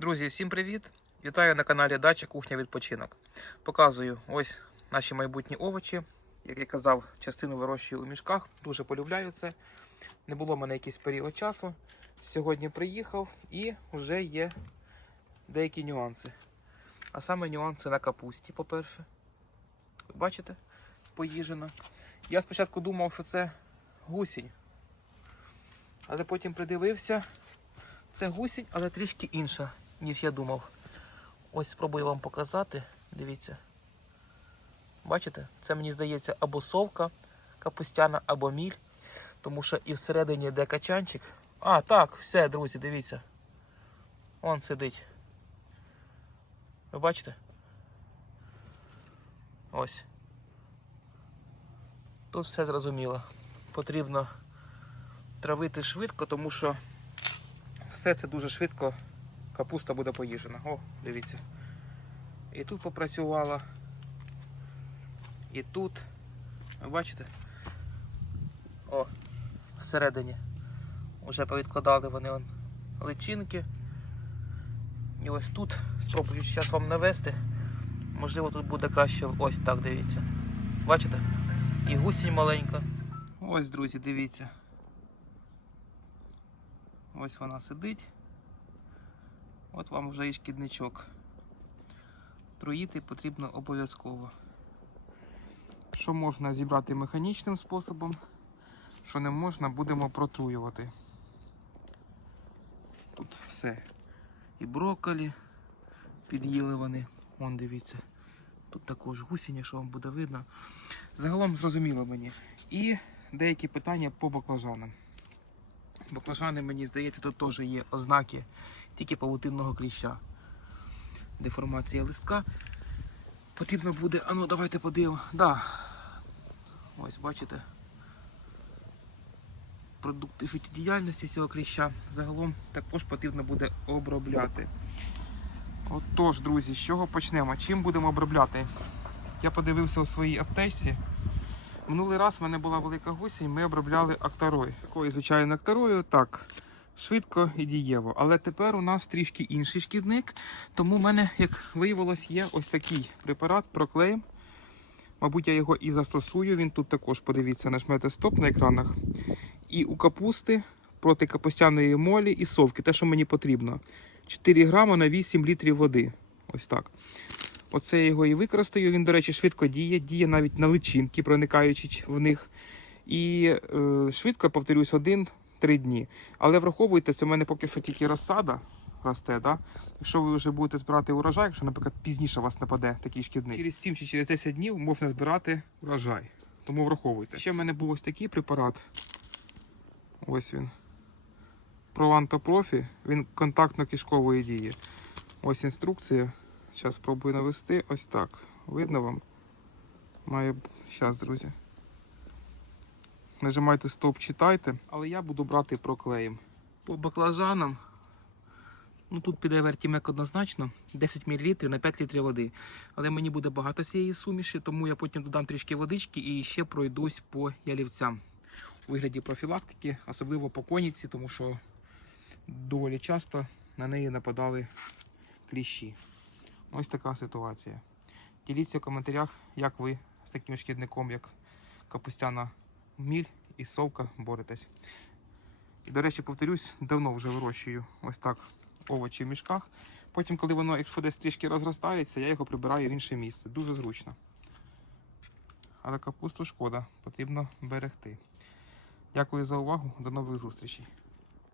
Друзі, всім привіт! Вітаю на каналі Дача Кухня Відпочинок. Показую ось наші майбутні овочі. Як я казав, частину вирощую у мішках, дуже полюбляю це. Не було в мене якийсь період часу. Сьогодні приїхав і вже є деякі нюанси. А саме нюанси на капусті, по-перше. Бачите? Поїжена. Я спочатку думав, що це гусінь. Але потім придивився. Це гусінь, але трішки інша, ніж я думав. Ось спробую вам показати. Дивіться. Бачите? Це мені здається або совка капустяна, або міль. Тому що і всередині йде качанчик. А, так, все, друзі, дивіться. Он сидить. Ви бачите? Ось. Тут все зрозуміло. Потрібно травити швидко, тому що все це дуже швидко капуста буде поїжена. О, дивіться. І тут попрацювала. І тут. Ви бачите? О, всередині. Уже повідкладали вони вон личинки. І ось тут спробую зараз вам навести. Можливо, тут буде краще ось так, дивіться. Бачите? І гусінь маленька. Ось, друзі, дивіться. Ось вона сидить. От вам вже і шкідничок. Троїти потрібно обов'язково. Що можна зібрати механічним способом, що не можна, будемо протруювати. Тут все. І брокколі під'їли вони. Вон дивіться. Тут також гусінь, якщо вам буде видно. Загалом зрозуміло мені. І деякі питання по баклажанам. Баклажани, мені здається, тут теж є ознаки тільки павутинного кліща. Деформація листка. Потрібно буде. А ну давайте подивимо. Да. Ось бачите. Продукти життєдіяльності цього кліща загалом також потрібно буде обробляти. Отож, друзі, з чого почнемо? Чим будемо обробляти? Я подивився у своїй аптечці. Минулий раз в мене була велика гусінь, ми обробляли актарою. Такою звичайною актарою, так, швидко і дієво. Але тепер у нас трішки інший шкідник. Тому в мене, як виявилось, є ось такий препарат проклеїм. Мабуть, я його і застосую. Він тут також, подивіться, нажмете стоп на екранах. І у капусти проти капустяної молі і совки, те, що мені потрібно. 4 грама на 8 літрів води. Ось так. Оце я його і використаю. Він, до речі, швидко діє, діє навіть на личинки, проникаючи в них. І е, швидко, повторюсь, один-три дні. Але враховуйте, це в мене поки що тільки розсада росте. Да? Якщо ви вже будете збирати урожай, якщо, наприклад, пізніше у вас нападе такий шкідник, через 7 чи через 10 днів можна збирати урожай. Тому враховуйте. Ще в мене був ось такий препарат. Ось він. Прованто Профі. Він контактно-кишкової дії. Ось інструкція. Зараз спробую навести. Ось так. Видно вам? Має. Зараз, друзі. Нажимайте стоп, читайте. Але я буду брати проклеєм. По баклажанам. Ну тут піде вертімек однозначно. 10 мл на 5 літрів води. Але мені буде багато цієї суміші, тому я потім додам трішки водички і ще пройдусь по ялівцям. У вигляді профілактики, особливо по коніці, тому що доволі часто на неї нападали кліщі. Ось така ситуація. Діліться в коментарях, як ви з таким шкідником, як капустяна міль і совка боретесь. І, до речі, повторюсь, давно вже вирощую ось так овочі в мішках. Потім, коли воно, якщо десь трішки розростається, я його прибираю в інше місце. Дуже зручно. Але капусту шкода, потрібно берегти. Дякую за увагу, до нових зустрічей.